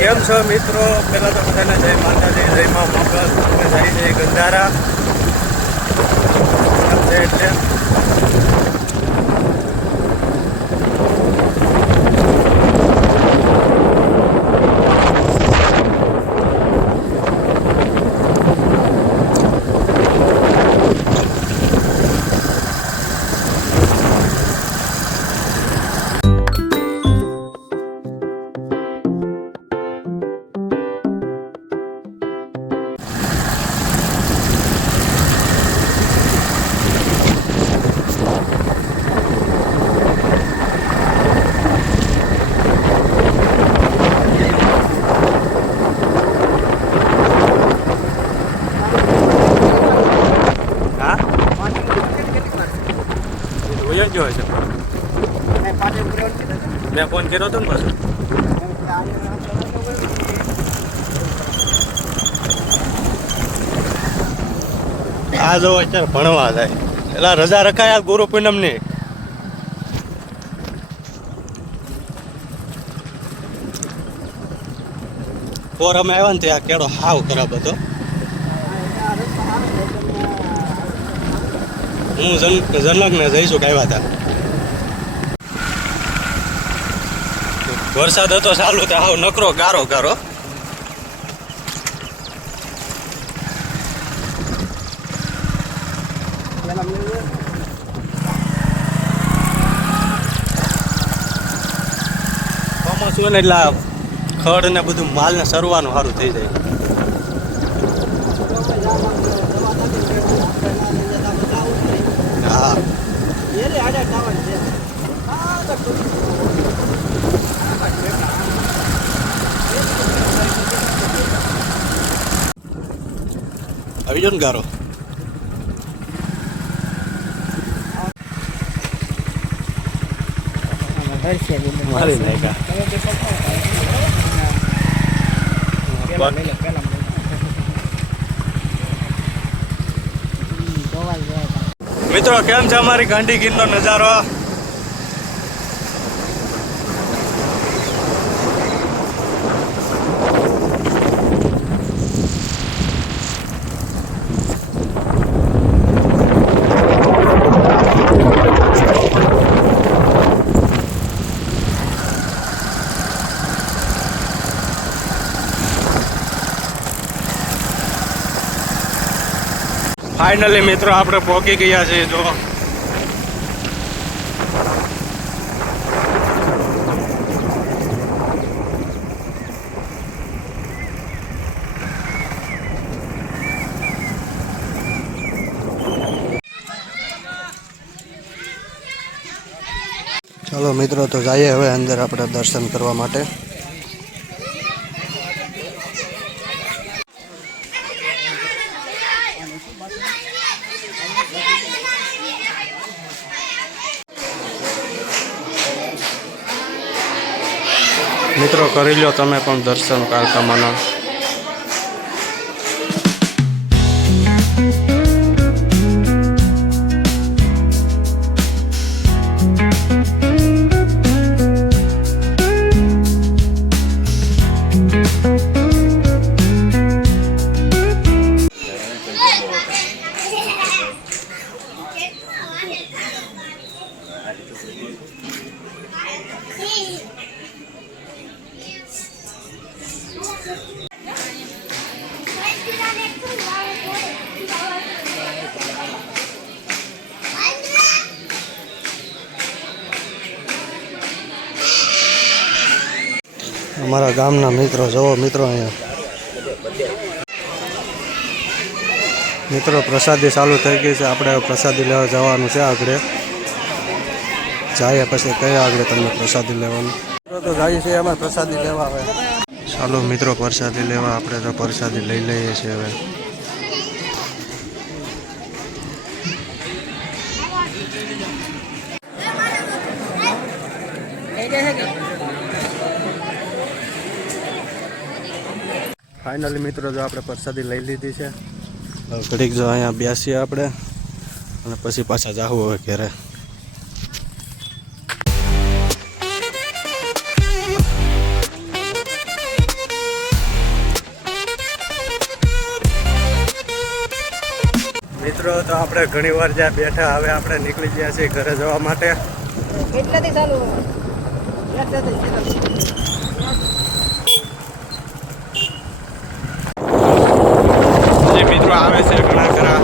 કેમ છો મિત્રો? પહેલાં તો બધાને જય માતાજી, જય મા મંગળ. અમે જાય છે ગંધારા એટલે ગયો છે. મેં ફોન કર્યો હતો ને પાછો. આ જો અત્યારે ભણવા જાય એટલે રજા રખાય ગુરુ પૂનમની. પોર અમે આવ્યા ને ત્યાં કેળો હાવ ખરાબ હતો. હું જનકને જઈશું આવ્યા હતા. વરસાદ હતો ચાલુ તો હાવ નકરો ગારો ગારો. ચોમાસું ને એટલે ખડ ને બધું માલ ને સરવાનું સારું થઈ જાય. હા આવી જો ને ગારો. મારી નાખ્યા. મિત્રો કેમ છે અમારી ગાંડી ગીરનો નજારો? ફાઇનલી મિત્રો આપણે પહોંચી ગયા છીએ. જો ચાલો મિત્રો તો જઈએ હવે અંદર આપણે દર્શન કરવા માટે. મિત્રો કરી લો તમે પણ દર્શન કાળકામાના. અમારા ગામના મિત્રો જુઓ મિત્રો અહીંયા મિત્રો પ્રસાદી ચાલુ થઈ ગઈ છે. આપણે પ્રસાદી લેવા જવાનું છે આગળ. જાય પછી કયા આગળ તમને પ્રસાદી લેવાનું તો જાય છે. એમાં પ્રસાદી લેવા આવે. ચાલો મિત્રો પ્રસાદી લેવા આપણે તો પ્રસાદી લઈ લઈએ છીએ હવે. ફાઇનલી મિત્રો જો આપણે પ્રસાદી લઈ લીધી છે. ઘડીક જો અહીંયા બેસીએ આપણે અને પછી પાછા જાવું હવે ઘરે. મિત્રો તો આપણે ઘણી વાર જ્યાં બેઠા હવે આપણે નીકળી ગયા છીએ ઘરે જવા માટે. કેટલાથી ચાલુ જે મિત્રો આવે છે ઘણા ખરા.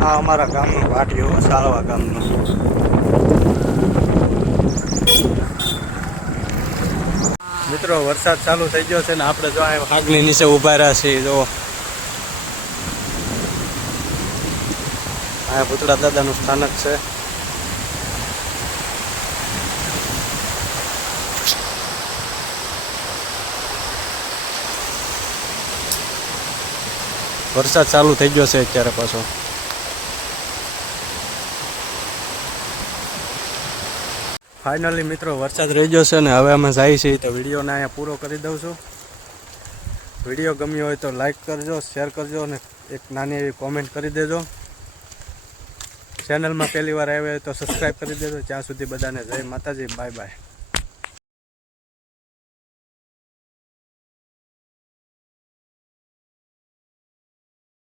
આ અમારા ગામનું વાટીઓ સાળવા ગામનું. મિત્રો વરસાદ ચાલુ થઈ ગયો છે ને આપણે જો આ આગની નીચે ઊભા રહ્યા છીએ. જો આ પુતળા દાદાનું સ્થાનક છે. વરસાદ ચાલુ થઈ ગયો છે અત્યારે પાછો. ફાઇનલી મિત્રો વરસાદ રહી ગયો છે ને હવે અમે જઈએ છીએ તો વિડીયોને અહીંયા પૂરો કરી દઉં છું. વિડીયો ગમ્યો હોય તો લાઈક કરજો, શેર કરજો અને એક નાની એવી કોમેન્ટ કરી દેજો. ચેનલમાં પહેલી વાર આવ્યા હોય તો સબસ્ક્રાઈબ કરી દેજો. ત્યાં સુધી બધાને જય માતાજી, બાય બાય.